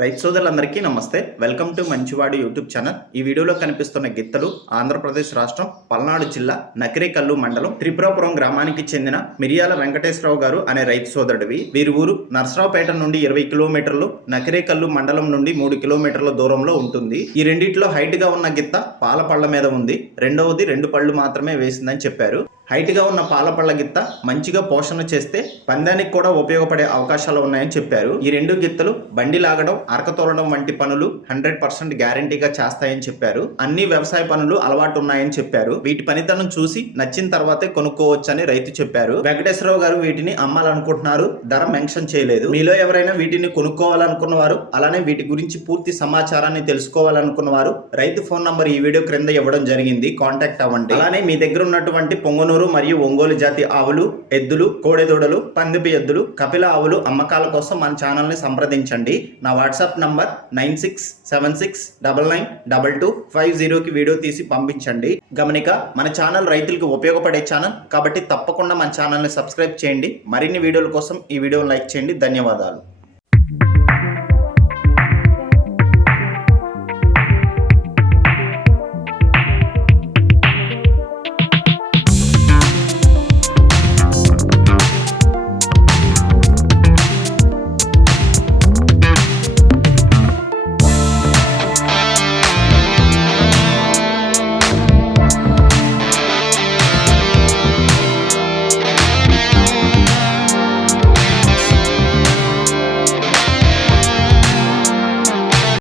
రైతు సోదరులందరికీ నమస్తే. వెల్కమ్ టు మంచివాడు యూట్యూబ్ ఛానల్. ఈ వీడియోలో కనిపిస్తున్న గిత్తలు ఆంధ్రప్రదేశ్ రాష్ట్రం పల్నాడు జిల్లా నకిరేకల్లు మండలం త్రిపురాపురం గ్రామానికి చెందిన మిరియాల వెంకటేశ్వరరావు గారు అనే రైతు సోదరుడివి. వీరి ఊరు నర్సరావుపేట నుండి 20 కిలోమీటర్లు, నకిరేకల్లు మండలం నుండి 3 కిలోమీటర్ల దూరంలో ఉంటుంది. ఈ రెండిట్లో హైట్ గా ఉన్న గిత్త పాల పళ్ళ మీద ఉంది. రెండవది 2 పళ్ళు మాత్రమే వేసిందని చెప్పారు. హైట్గా ఉన్న పాలపళ్ళ గిత్త మంచిగా పోషణ చేస్తే పందానికి కూడా ఉపయోగపడే అవకాశాలు ఉన్నాయని చెప్పారు. ఈ రెండు గిత్తలు బండి లాగడం, అరక తోలడం వంటి పనులు 100% గ్యారంటీగా చేస్తాయని చెప్పారు. అన్ని వ్యవసాయ పనులు అలవాటు ఉన్నాయని చెప్పారు. వీటి పనితనం చూసి నచ్చిన తర్వాతే కొనుక్కోవచ్చని రైతు చెప్పారు. వెంకటేశ్వరరావు గారు వీటిని అమ్మాలనుకుంటున్నారు. ధర మెన్షన్ చేయలేదు. మీలో ఎవరైనా వీటిని కొనుక్కోవాలనుకున్న వారు, అలానే వీటి గురించి పూర్తి సమాచారాన్ని తెలుసుకోవాలనుకున్న వారు రైతు ఫోన్ నంబర్ ఈ వీడియో క్రింద ఇవ్వడం జరిగింది. కాంటాక్ట్ అవ్వండి. అలానే మీ దగ్గర ఉన్నటువంటి పొంగనూరు మరియు ఒంగోలు జాతి ఆవులు, ఎద్దులు, కోడెదూడలు, పందిపి ఎద్దులు, కపిల ఆవులు అమ్మకాల కోసం మన ఛానల్ని సంప్రదించండి. నా వాట్సాప్ నంబర్ 9676992250కి వీడియో తీసి పంపించండి. గమనిక, మన ఛానల్ రైతులకు ఉపయోగపడే ఛానల్ కాబట్టి తప్పకుండా మన ఛానల్ని సబ్స్క్రైబ్ చేయండి. మరిన్ని వీడియోల కోసం ఈ వీడియోని లైక్ చేయండి. ధన్యవాదాలు.